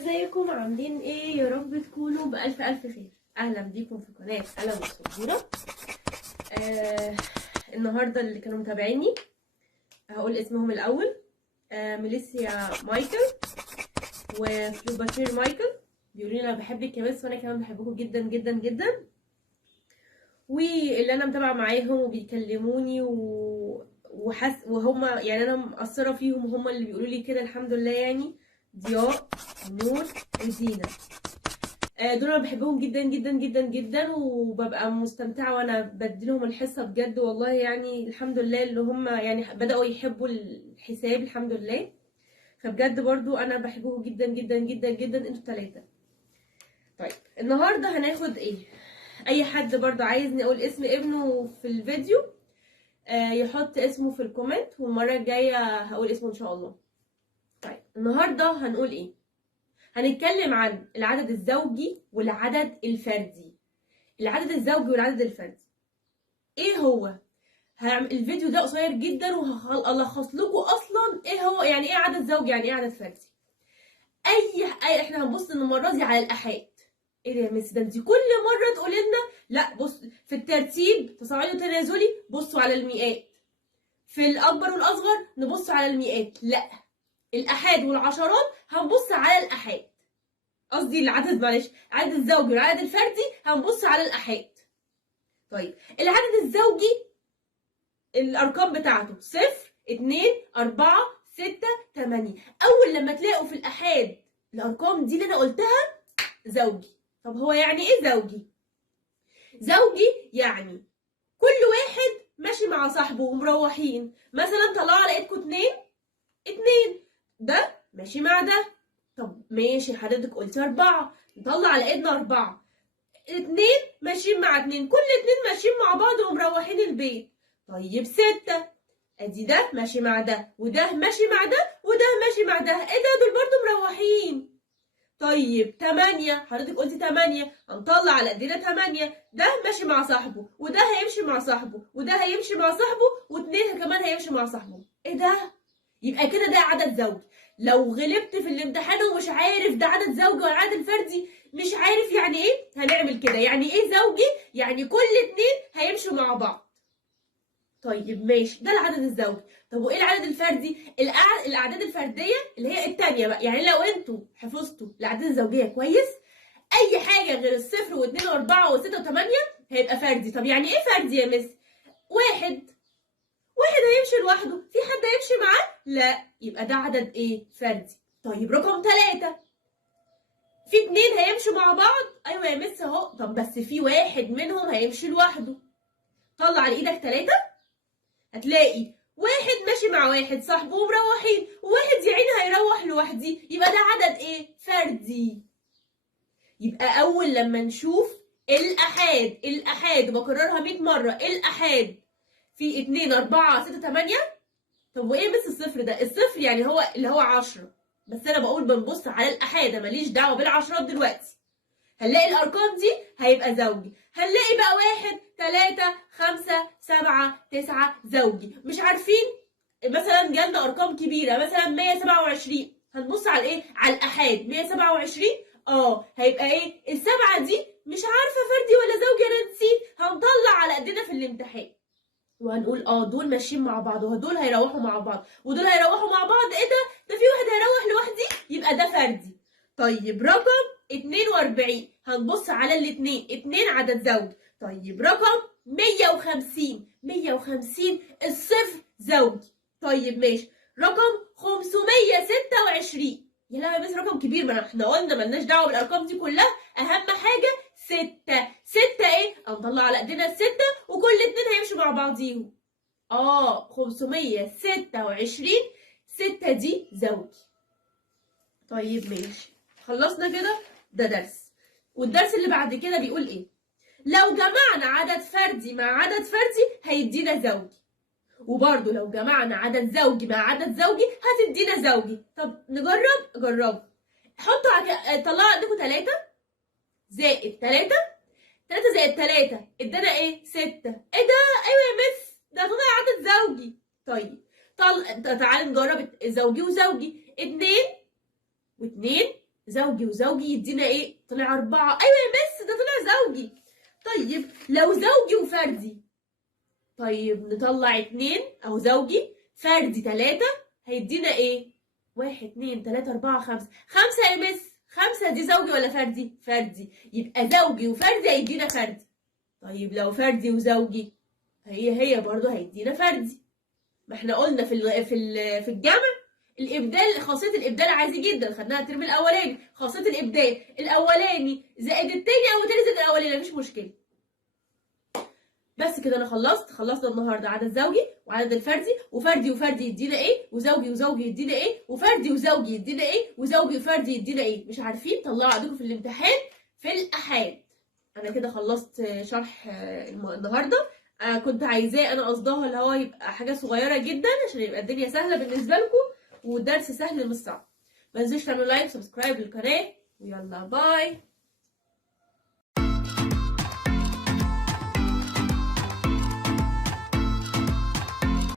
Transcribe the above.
ازيكم عاملين ايه؟ يا رب تكونوا بألف ألف خير. أهلا بيكم في قناة قلم السبورة. النهاردة اللي كانوا متابعيني هقول اسمهم الأول. ميليسيا مايكل وفلوباتير مايكل بيقولوا لي أنا بحبك يا مس، وأنا كمان بحبكم جدا جدا جدا. واللي أنا متابعة معاهم وبيكلموني وهم يعني أنا مقصرة فيهم، وهم اللي بيقولوا لي كده الحمد لله. يعني ضياء، نور، ودينا. دول انا بحبهم جدا جدا جدا جدا، وببقى مستمتعه وانا بديلهم الحصه بجد والله. يعني الحمد لله اللي هم يعني بداوا يحبوا الحساب الحمد لله. فبجد برضو انا بحبهم جدا جدا جدا جدا انتوا التلاته. طيب النهارده هناخد ايه؟ اي حد برضو عايزني اقول اسم ابنه في الفيديو يحط اسمه في الكومنت، والمره الجايه هقول اسمه ان شاء الله. طيب النهارده هنقول ايه؟ هنتكلم عن العدد الزوجي والعدد الفردي. العدد الزوجي والعدد الفردي ايه هو؟ هعمل الفيديو ده قصير جدا وهلخص لكم اصلا ايه هو، يعني ايه عدد زوجي، يعني ايه عدد فردي. احنا هنبص المره دي على الاحاد. ايه ده يا مس، ده انت كل مره تقولي لنا لا بص في الترتيب تصاعدي وتنازلي بصوا على المئات، في الاكبر والاصغر نبص على المئات. لا، الاحاد والعشرات هنبص على الاحاد. قصدي العدد، معلش، العدد الزوجي والعدد الفردي هنبص على الاحاد. طيب العدد الزوجي الارقام بتاعته 0 2 4 6 8. اول لما تلاقوا في الاحاد الارقام دي اللي انا قلتها زوجي. طب هو يعني ايه زوجي؟ زوجي يعني كل واحد ماشي مع صاحبه ومروحين، مثلا طلعوا لقيتكم اتنين، ده ماشي مع ده. طب ماشي حضرتك قلتي 4، نطلع لقيتنا 4. 2 ماشيين مع 2، كل 2 ماشيين مع بعض ومروحين البيت. طيب 6، ادي ده ماشي مع ده، وده ماشي مع ده، وده ماشي مع ده. ايه ده، دول برضو مروحين. طيب 8، حضرتك قلتي 8، هنطلع على ايدينا 8، ده ماشي مع صاحبه، وده هيمشي مع صاحبه، وده هيمشي مع صاحبه، واتنين كمان هيمشي مع صاحبه. ايه ده؟ يبقى كده ده عدد زوجي. لو غلبت في الامتحان ومش عارف ده عدد زوجي ولا عدد فردي، مش عارف يعني ايه، هنعمل كده. يعني ايه زوجي؟ يعني كل اتنين هيمشوا مع بعض. طيب ماشي، ده العدد الزوجي. طب وايه العدد الفردي؟ الاعداد الفرديه اللي هي التانيه بقى. يعني لو انتوا حفظتوا الاعداد الزوجيه كويس، اي حاجه غير الصفر واثنين واربعه وسته وثمانيه هيبقى فردي. طب يعني ايه فردي يا مس؟ واحد هيمشي لوحده، في حد هيمشي معاه؟ لا، يبقى ده عدد ايه؟ فردي. طيب رقم 3، في اتنين هيمشوا مع بعض. ايوه يا مس اهو. طب بس في واحد منهم هيمشي لوحده. طلع على ايدك 3، هتلاقي واحد ماشي مع واحد صاحبه ومروحين، وواحد يا عيني هيروح لوحدي. يبقى ده عدد ايه؟ فردي. يبقى اول لما نشوف الاحاد وبكررها 100 مره، الاحاد في 2 4 6 8. طب وايه بس الصفر ده؟ الصفر يعني هو اللي هو 10، بس انا بقول بنبص على الاحاد، ماليش دعوه بالعشرات دلوقتي. هنلاقي الارقام دي هيبقى زوجي. هنلاقي بقى 1 3 5 7 9 زوجي. مش عارفين، مثلا جالنا ارقام كبيره مثلا 127، هنبص على ايه؟ على الاحاد. 127 هيبقى ايه؟ السبعه دي مش عارفه فردي ولا زوجي، انا نسيت. هنطلع على قدنا في الامتحان وهنقول دول ماشيين مع بعض، ودول هيروحوا مع بعض، ودول هيروحوا مع بعض. ايه ده في واحد هيروح لوحدي، يبقى ده فردي. طيب رقم 42 هنبص على الاثنين، 2 عدد زوجي. طيب رقم 150 الصفر زوجي. طيب ماشي. رقم 526، يا لا بس رقم كبير، ما احنا قلنا ملناش دعوه بالارقام دي كلها، اهم حاجه 6 ايه؟ هنطلع على ايدينا الستة، وكل اتنين هيمشوا مع بعضيهم. 526، 6 دي زوجي. طيب ماشي، خلصنا كده ده درس. والدرس اللي بعد كده بيقول ايه؟ لو جمعنا عدد فردي مع عدد فردي هيدينا زوجي، وبرده لو جمعنا عدد زوجي مع عدد زوجي هتدينا زوجي. طب جربوا. حطوا طلعوا عندكم 3 زائد 3، 3 زائد 3 ادانا ايه؟ 6. ايه ده؟ ايوه يا مس، ده طلع عدد زوجي. طيب تعالى نجرب زوجي وزوجي. 2 و2 زوجي وزوجي يدينا ايه؟ طلع 4. ايوه يا مس ده طلع زوجي. طيب لو زوجي وفردي، طيب نطلع 2 او زوجي فردي 3 هيدينا ايه؟ 1 2 3 4 5. 5 يا مس. 5 دي زوجي ولا فردي؟ فردي. يبقى زوجي وفردي هيدينا فردي. طيب لو فردي وزوجي، هي برضه هيدينا فردي. ما احنا قلنا في الجمع الابدال، خاصيه الابدال عادي جدا، خدناها الترم الاولاني. خاصيه الابدال الاولاني زائد التاني او التاني زائد الاولاني، مفيش مشكله. بس كده انا خلصنا النهارده عدد زوجي وعدد الفردي، وفردي وفردي يدينا ايه، وزوجي وزوجي يدينا ايه، وفردي وزوجي يدينا ايه، وزوجي وفردي يدينا ايه. مش عارفين؟ طلعوا عندكم في الامتحان في الاحاد. انا كده خلصت شرح النهارده. كنت عايزاه انا قصدها اللي هو يبقى حاجه صغيره جدا عشان يبقى الدنيا سهله بالنسبه لكم والدرس سهل مش صعب. ما تنسوش تعملوا لايك وسبسكرايب للقناه، ويلا باي.